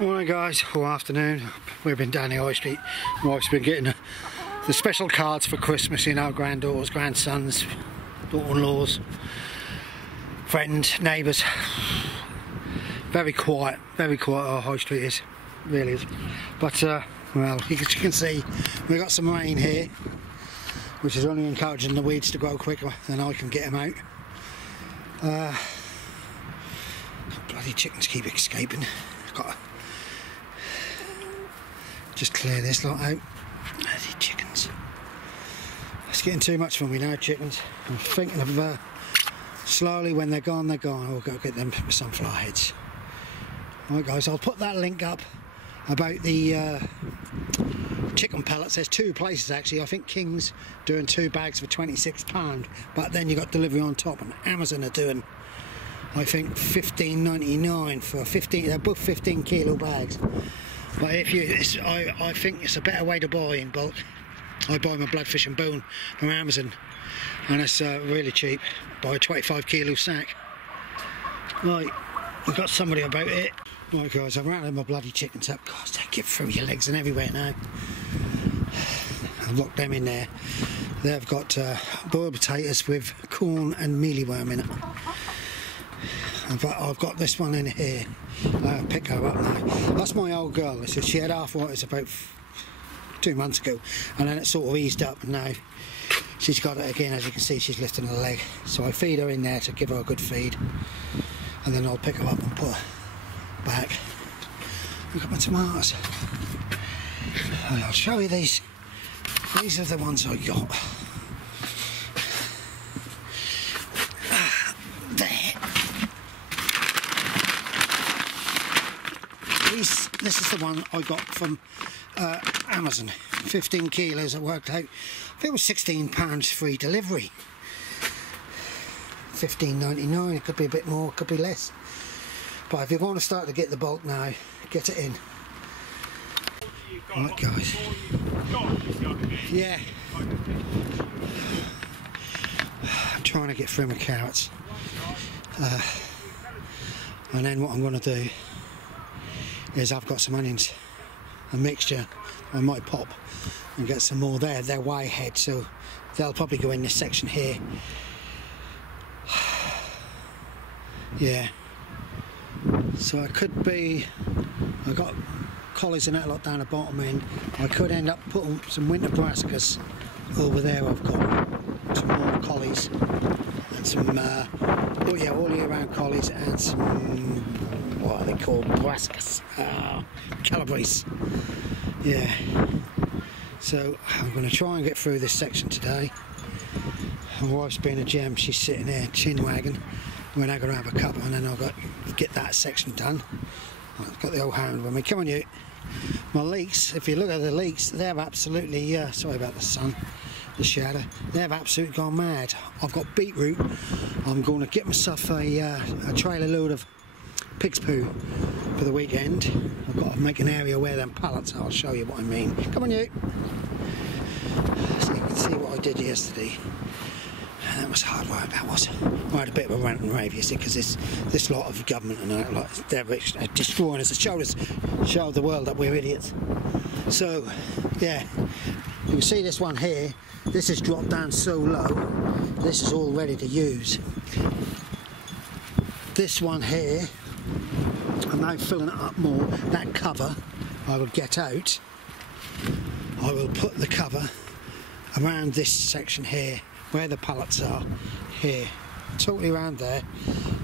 Morning guys, or afternoon. We've been down the high street. My wife's been getting the special cards for Christmas, you know, granddaughters, grandsons, daughter-in-laws, friends, neighbours. Very quiet our high street is, really is. But well, as you can see, we've got some rain here, which is only encouraging the weeds to grow quicker than I can get them out. Bloody chickens keep escaping. Got to just clear this lot out. Bloody chickens. It's getting too much for me now, chickens. I'm thinking of slowly, when they're gone, they're gone. I'll go get them sunflower heads. Alright guys, I'll put that link up about the chicken pellets. There's two places actually. I think King's doing 2 bags for £26, but then you got delivery on top, and Amazon are doing, I think, $15.99 for 15. They're both 15 kilo bags. But if you, I think it's a better way to buy in bulk. I buy my bloodfish and bone from Amazon, and it's really cheap. Buy a 25 kilo sack. Right, we've got somebody about it. Right guys, I'm rounding my bloody chickens up. God, they get through your legs and everywhere now. I've locked them in there. They've got boiled potatoes with corn and mealyworm in it. I've got this one in here. I'll pick her up now. That's my old girl. She had arthritis about 2 months ago, and then it sort of eased up, and now she's got it again. As you can see, she's lifting her leg. So I feed her in there to give her a good feed, and then I'll pick her up and put her back. Look at my tomatoes. I'll show you these. These are the ones I got. This is the one I got from Amazon. 15 kilos. It worked out. I think it was £16 free delivery. $15.99. It could be a bit more. It could be less. But if you want to start to get the bulk now, get it in. Right, guys. Yeah. I'm trying to get through my carrots. And then what I'm going to do is, I've got some onions, a mixture I might pop and get some more there. They're way ahead, so they'll probably go in this section here. Yeah. So it could be, I've got collies and that lot down the bottom end. I could end up putting some winter brassicas over there. I've got some more collies and some, oh yeah, all year round collies, and some, what are they called, brassicas, calabrese. Yeah. So I'm going to try and get through this section today. My wife's been a gem. She's sitting there chin wagging. We're now going to have a cup, and then I've got to get that section done. I've got the old hound with me. Come on, you. My leeks, if you look at the leeks, they've absolutely, sorry about the sun, the shadow, they've absolutely gone mad. I've got beetroot. I'm going to get myself a trailer load of pig's poo for the weekend. I've got to make an area where them pallets are. I'll show you what I mean. Come on, you. So you can see what I did yesterday. That was hard work, that was. I had a bit of a rant and rave, you see, because this lot of government and that lot, they're destroying us. It showed the world that we're idiots. So, yeah, you can see this one here. This has dropped down so low. This is all ready to use. This one here, I'm now filling it up more. That cover I will get out. I will put the cover around this section here, where the pallets are, here, totally around there,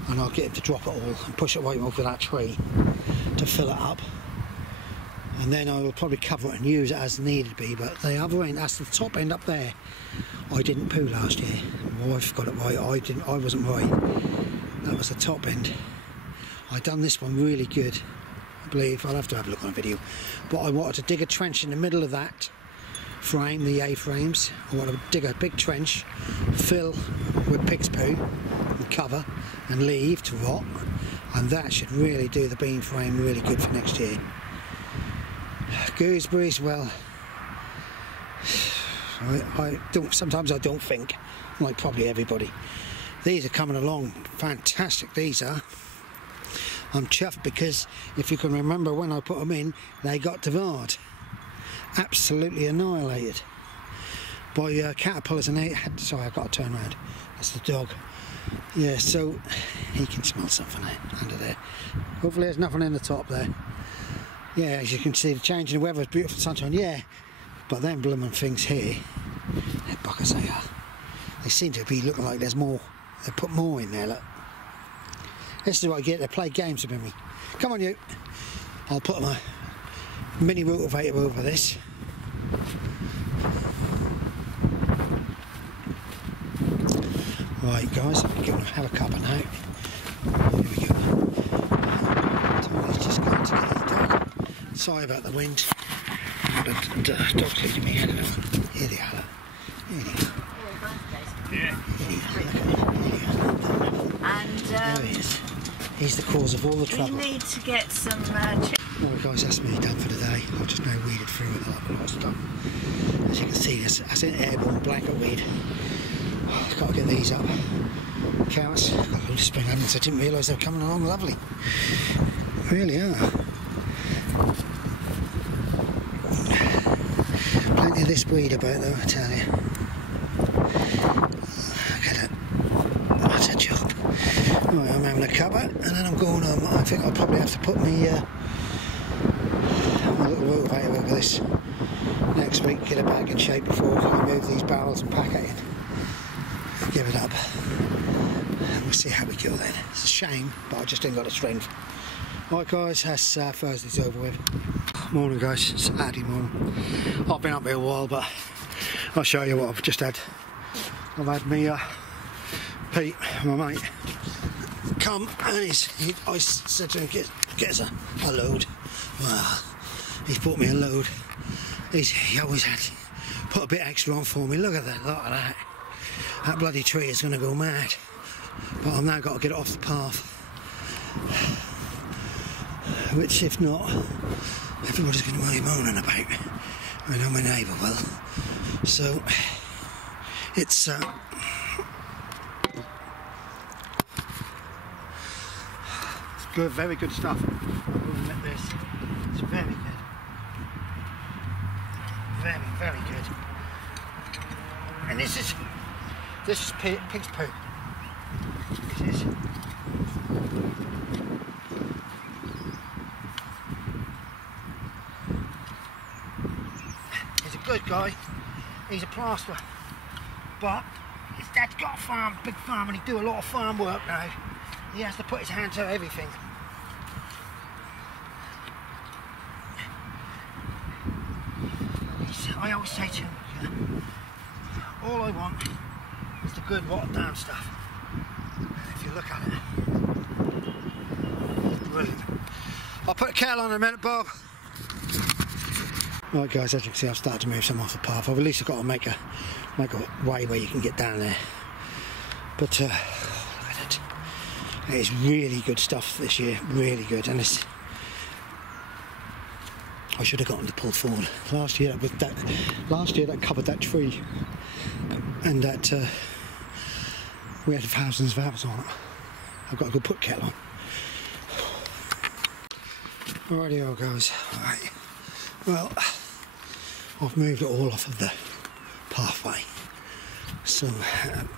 and I'll get him to drop it all and push it right over that tree to fill it up. And then I will probably cover it and use it as needed be. But the other end, that's the top end up there, I didn't poo last year. My wife got it right, I wasn't right. That was the top end. I done this one really good, I believe. I'll have to have a look on a video. But I wanted to dig a trench in the middle of that frame, the A-frames. I want to dig a big trench, fill with pig's poo, and cover, and leave to rot, and that should really do the beam frame really good for next year. Gooseberries, well, sometimes I don't think, like probably everybody. These are coming along fantastic, these are. I'm chuffed because if you can remember when I put them in, they got devoured. Absolutely annihilated by caterpillars, and they had, sorry, I've got to turn around, that's the dog. Yeah, so he can smell something under there. Hopefully there's nothing in the top there. Yeah, as you can see, the change in the weather is beautiful sunshine, yeah, but them blooming things here, they're buggers they are. They seem to be looking like there's more, they put more in there, look. This is what I get, they play games with me. Come on you. I'll put my mini rotavator over this. Right guys, I'm going to have a cuppa now. Here we go. Tony's just going to get his dog. Sorry about the wind. The dog's leading me, I don't know. Here they are, look. Here they are. Yeah. And there he is. He's the cause of all the trouble. We need to get some Right guys, that's me done for the day. I've just now weeded through it like a lot of stuff. As you can see, that's an airborne blanket weed. I've got to get these up. Carrots, got a load of spring onions. I didn't realise they were coming along lovely. They really are. Plenty of this weed about though, I tell you. Look at it. That's a job. Right, I'm having a cuppa and then I'm going home. I think I'll probably have to put my little rotavator over this next week, get it back in shape before I move these barrels and pack it in. Give it up. And we'll see how we go then. It's a shame, but I just ain't got the strength. Right guys, that's Thursday's over with. Morning guys, Saturday morning. I've been up here a while, but I'll show you what I've just had. I've had me Pete, my mate, come and I said to him, get us a load. Well, he's bought me a load. He always had put a bit extra on for me. Look at that, lot of that. That bloody tree is going to go mad. But I've now got to get it off the path. Which, if not, everybody's going to be moaning about. I know my neighbour will. So, it's good, very good stuff. Like this. It's very good. Very, very good. And this is pig's poo. It is. He's a good guy. He's a plasterer. But his dad's got a farm, big farm, and he do a lot of farm work now. He has to put his hand to everything. I always say to him, all I want is the good watered down stuff. If you look at it, brilliant. I'll put a kettle on in a minute, Bob. Right guys, as you can see, I've started to move some off the path. I've at least got to make a way where you can get down there. But look at it. It's really good stuff this year, really good. And it's, I should have gotten to pull forward. Last year that covered that tree, and that we had thousands of apples on it. I've got to go put kettle on. Rightio guys. Alright. Well, I've moved it all off of the pathway, so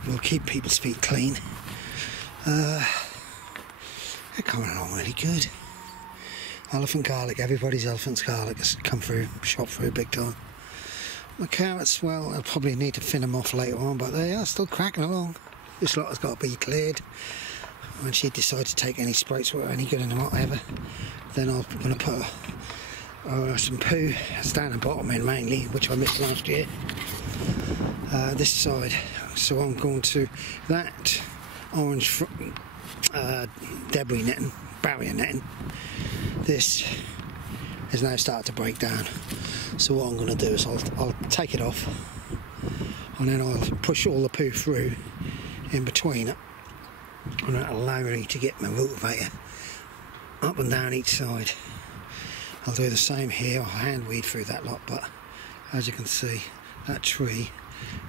we'll keep people's feet clean. They're coming along really good. Elephant garlic, everybody's elephant's garlic has come through, shot through big time. The carrots, well, I'll probably need to thin them off later on, but they are still cracking along. This lot has got to be cleared. When she decides to take any sprites or any good in them, whatever, then I'm going to put some poo, down the bottom in mainly, which I missed last year. This side, so I'm going to that orange debris netting, barrier netting. This is now starting to break down, so what I'm going to do is I'll take it off and then I'll push all the poo through in between it, and that'll allow me to get my rotavator up and down each side. I'll do the same here. I'll hand weed through that lot, but as you can see, that tree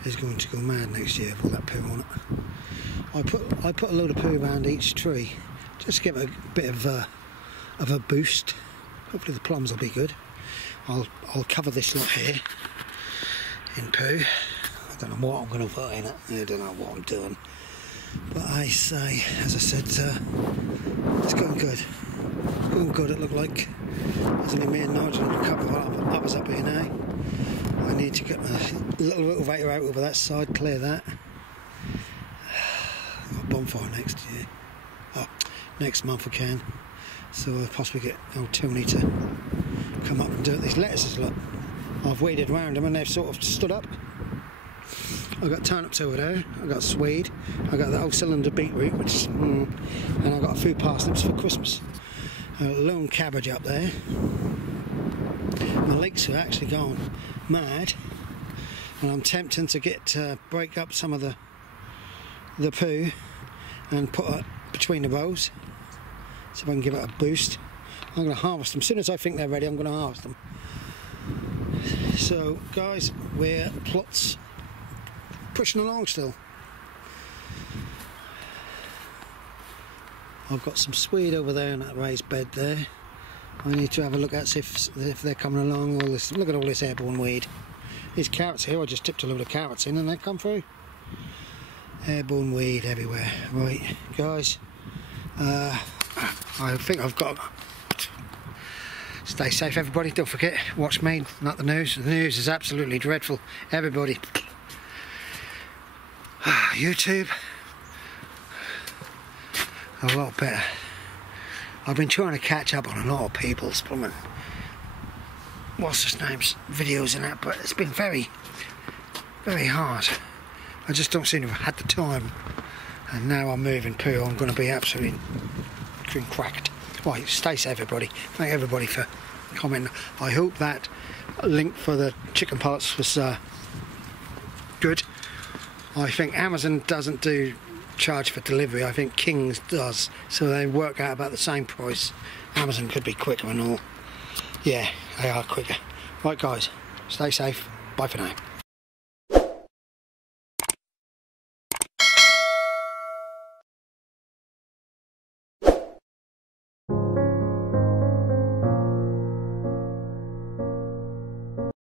is going to go mad next year with all that poo on it. I put a load of poo around each tree just to give it a bit of of a boost. Hopefully the plums will be good. I'll cover this lot here in poo. I don't know what I'm going to put in it. I don't know what I'm doing. But I say, as I said, it's going good. Going good. It looked like there's only me and Nigel and a couple of others up here now. I need to get a little cultivator out over that side, clear that. I've got a bonfire next year. Oh, next month I can. So I'll possibly get old Tony to come up and do it. These lettuces, look. I've weeded around them and they've sort of stood up. I've got turnips over there, I've got swede, I've got the old cylinder beetroot, which and I've got a few parsnips for Christmas. A lone cabbage up there. My leeks are actually gone mad, and I'm tempting to break up some of the poo and put it between the rows, so if I can give it a boost. I'm going to harvest them. As soon as I think they're ready, I'm going to harvest them. So, guys, we're plots pushing along still. I've got some swede over there in that raised bed there. I need to have a look at see if they're coming along. All this, look at all this airborne weed. These carrots here, I just tipped a load of carrots in and they come through. Airborne weed everywhere. Right, guys. I think I've got. Stay safe, everybody. Don't forget, watch me, not the news. The news is absolutely dreadful. Everybody. YouTube, a lot better. I've been trying to catch up on a lot of people's what's his name's videos and that, but it's been very, very hard. I just don't seem to have had the time, and now I'm moving poo. I'm going to be absolutely cracked. Right, stay safe, everybody. Thank everybody for commenting. I hope that link for the chicken pellets was good. I think Amazon doesn't do charge for delivery. I think King's does, so they work out about the same price. Amazon could be quicker and all. Yeah, they are quicker. Right, guys, stay safe. Bye for now.